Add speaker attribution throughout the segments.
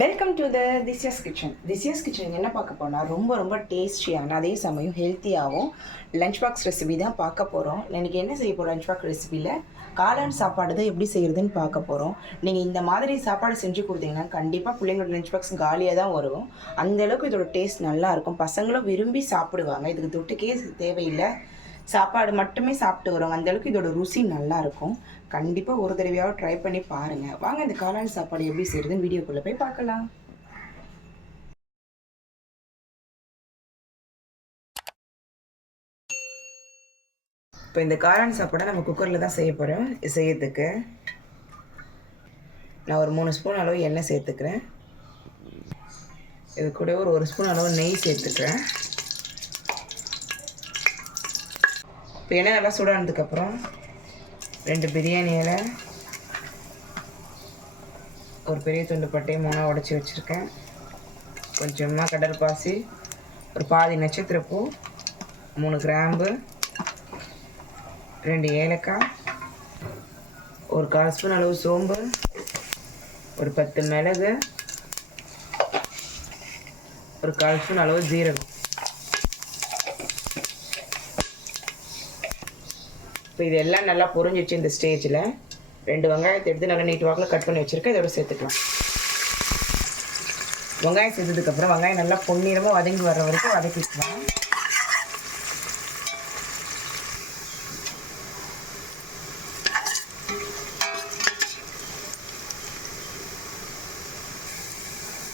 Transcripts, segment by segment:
Speaker 1: Welcome to the Thesis kitchen Thesis kitchen என்ன பார்க்க போனால் ரொம்ப ரொம்ப டேஸ்டியான அதே சமயம் ஹெல்த்தியாகவும் லஞ்ச் பாக்ஸ் ரெசிபி தான் பார்க்க போகிறோம் இன்றைக்கி என்ன செய்ய போகிறோம் லஞ்ச் பாக்ஸ் ரெசிபியில் காளான் சாப்பாடு தான் எப்படி செய்கிறதுன்னு பார்க்க போகிறோம் நீங்கள் இந்த மாதிரி சாப்பாடு செஞ்சு கொடுத்தீங்கன்னா கண்டிப்பாக பிள்ளைங்களோட லஞ்ச் பாக்ஸ் காலியாக தான் வரும். அந்தளவுக்கு இதோட டேஸ்ட் நல்லாயிருக்கும் பசங்களும் விரும்பி சாப்பிடுவாங்க. இதுக்கு தொட்டுக்கே தேவையில்லை. சாப்பாடு மட்டுமே சாப்பிட்டு வரும். அந்த அளவுக்கு இதோட ருசி நல்லா இருக்கும். கண்டிப்பாக ஒரு தடவையாவது ட்ரை பண்ணி பாருங்கள் வாங்க இந்த காளான் சாப்பாடு எப்படி செய்யறதுன்னு வீடியோக்குள்ளே போய் பார்க்கலாம். இப்போ இந்த காளான் சாப்பாடை நம்ம குக்கரில் தான் செய்ய போகிறோம் செய்யறதுக்கு நான் ஒரு மூணு ஸ்பூன் அளவு எண்ணெய் சேர்த்துக்கிறேன். இது கூட ஒரு ஒரு ஸ்பூன் அளவு நெய் சேர்த்துக்கிறேன். இப்போ எண்ணெய் நல்லா சூடானதுக்கப்புறம் ரெண்டு பிரியாணி இலை ஒரு பெரிய துண்டு பட்டையை மூணாக உடச்சி வச்சுருக்கேன். கொஞ்சமாக கடல் பாசி ஒரு பாதி நட்சத்திரப்பூ மூணு கிராம்பு ரெண்டு ஏலக்காய் ஒரு கால் ஸ்பூன் அளவு சோம்பு ஒரு பத்து மிளகு ஒரு கால் ஸ்பூன் அளவு ஜீரகம். இது எல்லாம் நல்லா பொரிஞ்சிச்சு இந்த ஸ்டேஜில். ரெண்டு வெங்காயத்தை எடுத்து நல்லா நீட் வாக்கில் கட் பண்ணி வச்சுருக்கேன். இதோட சேர்த்துக்கலாம். வெங்காயம் சேர்த்ததுக்கப்புறம் வெங்காயம் நல்லா பொன்னிறமாக வதங்கி வர்ற வரைக்கும் வதக்கிக்கலாம்.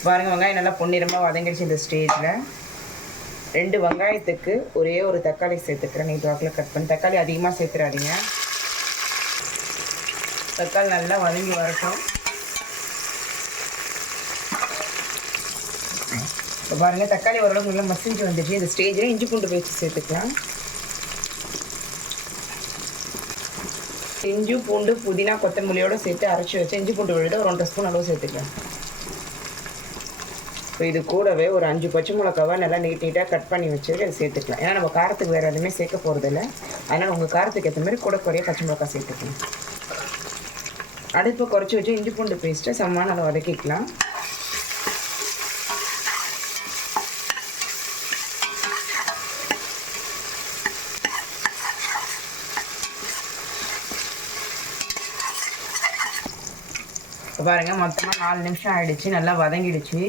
Speaker 1: பாருங்கள் வெங்காயம் நல்லா பொன்னிறமாக வதங்கிடுச்சு இந்த ஸ்டேஜில். ரெண்டு வெங்காயத்துக்கு ஒரே ஒரு தக்காளி சேர்த்துக்கிறேன். நீ வாக்கில் கட் பண்ணி. தக்காளி அதிகமாக சேர்த்துறாதீங்க. தக்காளி நல்லா வதங்கி வரட்டும். இப்போ பாருங்கள் தக்காளி ஓரளவுக்கு நல்லா மசிஞ்சு வந்துடுச்சு. இந்த ஸ்டேஜில் இஞ்சி பூண்டு பேச்சு சேர்த்துக்கலாம். இஞ்சி பூண்டு புதினா கொத்தமல்லியோடு சேர்த்து அரைச்சி வச்சு இஞ்சி பூண்டு விழுத ஒரு ஒன்றரை ஸ்பூன் அளவு சேர்த்துக்கலாம். இப்போ இது கூடவே ஒரு அஞ்சு பச்சை மிளகாவை நல்லா நீட் நீட்டாக கட் பண்ணி வச்சுட்டு அதை சேர்த்துக்கலாம். ஏன்னா நம்ம காரத்துக்கு வேறு எதுவுமே சேர்க்க போகிறதில்ல அதனால் உங்கள் காரத்துக்கு ஏற்ற மாதிரி கூட குறைய பச்சை மிளகா சேர்த்துக்கலாம். அடுப்பை குறைச்சி வச்சு இஞ்சி பூண்டு பேஸ்ட்டை சமமான அளவு வதக்கிக்கலாம். பாருங்கள் மொத்தமாக நாலு நிமிஷம் ஆகிடுச்சு நல்லா வதங்கிடுச்சு.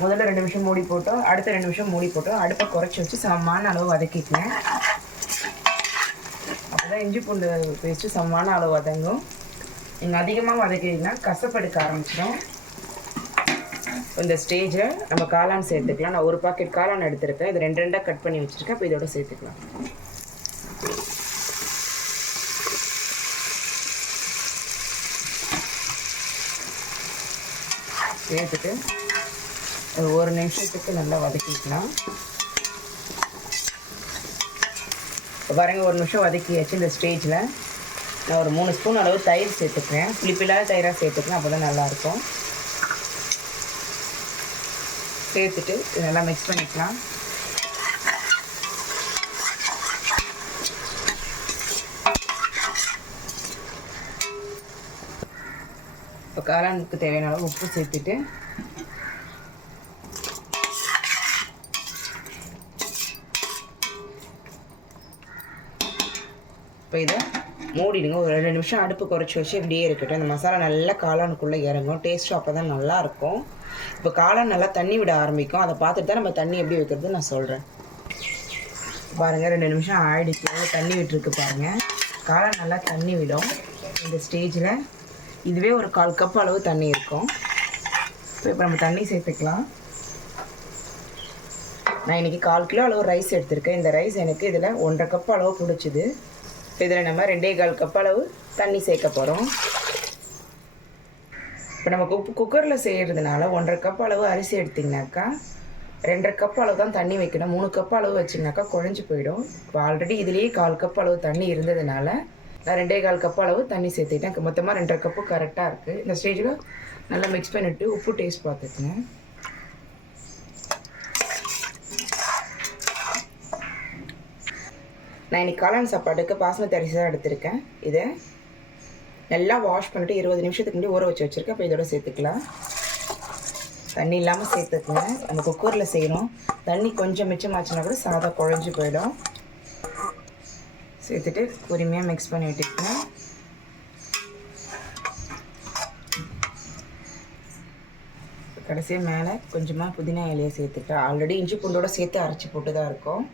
Speaker 1: முதல்ல ரெண்டு நிமிஷம் மூடி போட்டோம் அடுத்த ரெண்டு நிமிஷம் மூடி போட்டோம் அடுப்பை குறைச்சி வச்சு சமமான அளவு வதக்கிக்கேன் அப்போதான் இஞ்சி பூண்டு பேஸ்ட்டு சமமான அளவு வதங்கும். நீங்கள் அதிகமாக வதக்கிங்கன்னா கசப்படுக்க ஆரம்பிச்சிடும். இந்த ஸ்டேஜை நம்ம காளான் சேர்த்துக்கலாம். நான் ஒரு பாக்கெட் காளான் எடுத்திருக்கேன். இது ரெண்டு ரெண்டாக கட் பண்ணி வச்சுருக்கேன். இப்போ இதோட சேர்த்துக்கலாம். சேர்த்துட்டு ஒரு நிமிஷத்துக்கு நல்லா வதக்கிக்கலாம். பாருங்க ஒரு நிமிஷம் வதக்கியாச்சு இந்த ஸ்டேஜில் நான் ஒரு மூணு ஸ்பூன் அளவு தயிர் சேர்த்துக்கிறேன். புளிப்பில்லாத தயிராக சேர்த்துக்கிறேன் அப்போ தான் நல்லாயிருக்கும். சேர்த்துட்டு நல்லா மிக்ஸ் பண்ணிக்கலாம். இப்போ காளானுக்கு தேவையான அளவு உப்பு சேர்த்துட்டு இப்போ இதை மூடிடுங்க. ஒரு ரெண்டு நிமிஷம் அடுப்பு குறைச்சி வச்சு இப்படியே இருக்கட்டும். இந்த மசாலா நல்லா காளானுக்குள்ளே இறங்கும். டேஸ்ட்டும் அப்போ தான் நல்லாயிருக்கும். இப்போ காளான் நல்லா தண்ணி விட ஆரம்பிக்கும். அதை பார்த்துட்டு தான் நம்ம தண்ணி எப்படி வைக்கிறது நான் சொல்கிறேன் பாருங்கள் ரெண்டு நிமிஷம் ஆயிடுச்சு. தண்ணி விட்டுருக்கு பாருங்கள் காளான் நல்லா தண்ணி விடும். இந்த ஸ்டேஜில் இதுவே ஒரு கால் கப் அளவு தண்ணி இருக்கும். இப்போ இப்போ நம்ம தண்ணி சேர்த்துக்கலாம். நான் இன்றைக்கி கால் கிலோ அளவு ரைஸ் எடுத்திருக்கேன். இந்த ரைஸ் எனக்கு இதில் ஒன்றரை கப் அளவு பிடிச்சிது. இதில் நம்ம ரெண்டே கால் கப் அளவு தண்ணி சேர்க்க போகிறோம். இப்போ நம்ம குக் குக்கரில் செய்கிறதுனால ஒன்றரை கப் அளவு அரிசி எடுத்திங்கனாக்கா ரெண்டரை கப் அளவு தான் தண்ணி வைக்கணும். மூணு கப் அளவு வச்சிங்கனாக்கா குழஞ்சி போயிடும். இப்போ ஆல்ரெடி இதுலேயே கால் கப் அளவு தண்ணி இருந்ததுனால நான் ரெண்டே கால் கப் அளவு தண்ணி சேர்த்துக்கிட்டேன். மொத்தமாக ரெண்டரை கப்பு கரெக்டாக இருக்குது இந்த ஸ்டேஜில் நல்லா மிக்ஸ் பண்ணிவிட்டு உப்பு டேஸ்ட் பார்த்துக்குங்க நான் இன்னைக்கு காளான் சாப்பாட்டுக்கு பாஸ்மதி அரிசி தான் எடுத்திருக்கேன். இதை நல்லா வாஷ் பண்ணிட்டு இருபது நிமிஷத்துக்கு முன்னாடி ஊற வச்சு வச்சுருக்கேன். இப்போ இதோட சேர்த்துக்கலாம். தண்ணி இல்லாமல் சேர்த்துக்குங்க. நம்ம குக்கரில் செய்கிறோம் தண்ணி கொஞ்சம் மிச்சமாச்சுன்னா கூட சாதம் குழஞ்சி போயிடும். சேர்த்துட்டு பொறுமையாக மிக்ஸ் பண்ணி விட்டுக்கங்க கடைசியாக மேலே கொஞ்சமாக புதினா இலையை சேர்த்துட்டேன் ஆல்ரெடி இஞ்சி பூண்டோட சேர்த்து அரைச்சி போட்டு தான் இருக்கும்.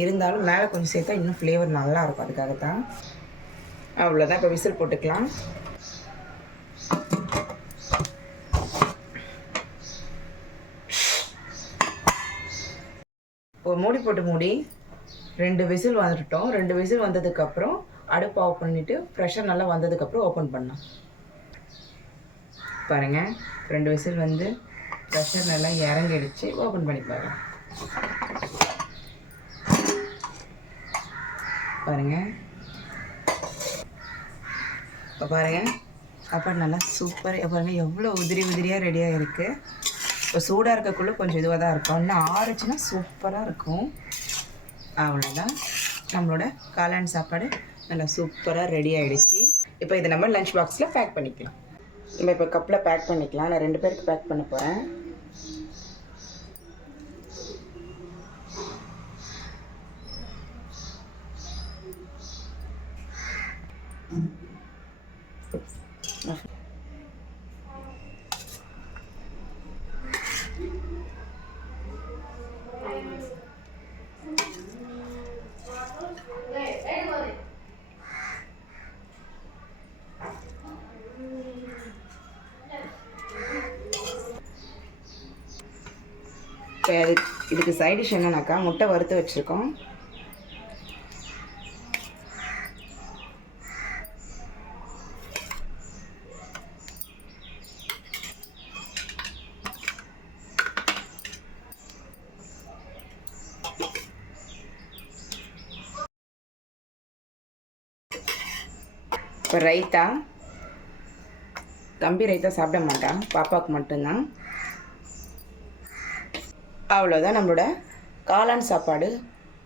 Speaker 1: இருந்தாலும் மேலே கொஞ்சம் சேர்த்தா இன்னும் ஃப்ளேவர் நல்லாயிருக்கும். அதுக்காக தான் அவ்வளோதான் இப்போ விசில் போட்டுக்கலாம். ஒரு மூடி போட்டு மூடி. ரெண்டு விசில் வந்துட்டோம். ரெண்டு விசில் வந்ததுக்கப்புறம் அடுப்பு ஆஃப் பண்ணிவிட்டு ப்ரெஷர் நல்லா வந்ததுக்கப்புறம் ஓப்பன் பண்ணலாம். பாருங்கள் ரெண்டு விசில் வந்து ப்ரெஷர் நல்லா இறங்கிடுச்சு. ஓப்பன் பண்ணி பாருங்கள் பாருங்கள் இப்போ பாருங்கள் சாப்பாடு நல்லா சூப்பர் பாருங்கள் எவ்வளோ உதிரி உதிரியாக ரெடியாக இருக்குது இப்போ சூடாக இருக்கக்குள்ளே கொஞ்சம் இதுவாக தான் இருக்கும். இன்னும் ஆறுச்சுன்னா சூப்பராக இருக்கும். அவ்வளோதான் நம்மளோட காளான் சாப்பாடு நல்லா சூப்பராக ரெடி ஆகிடுச்சு இப்போ இதை நம்ம லஞ்ச் பாக்ஸில் பேக் பண்ணிக்கலாம். நம்ம இப்போ கப்பில் பேக் பண்ணிக்கலாம். நான் ரெண்டு பேருக்கு பேக் பண்ண போகிறேன் இப்போ அது இதுக்கு சைடிஷ் என்னன்னாக்கா முட்டை வறுத்து வச்சுருக்கோம். இப்போ ரைத்தா? தம்பி ரைத்தா சாப்பிட மாட்டான். பாப்பாவுக்கு மட்டும்தான். அவ்வளோதான் நம்மளோட காளான் சாப்பாடு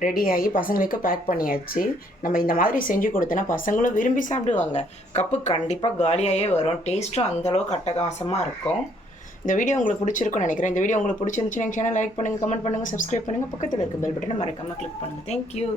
Speaker 1: ரெடி ஆகி பசங்களுக்கு பேக் பண்ணியாச்சு. நம்ம இந்த மாதிரி செஞ்சு கொடுத்தோன்னா பசங்களும் விரும்பி சாப்பிடுவாங்க. கப்பு கண்டிப்பாக காலியாகவே வரும். டேஸ்ட்டும் அந்தளவுக்கு அட்டகாசமாக இருக்கும். இந்த வீடியோ உங்களுக்கு பிடிச்சிருக்கும்னு நினைக்கிறேன். இந்த வீடியோ உங்களுக்கு பிடிச்சிருந்துச்சு எங்கள் சேனல் லைக் பண்ணுங்கள் கமெண்ட் பண்ணுங்கள் சப்ஸ்கிரைப் பண்ணுங்கள் பக்கத்தில் இருக்க பெல் பட்டனை மறக்காமல் கிளிக் பண்ணுங்கள் தேங்க்யூ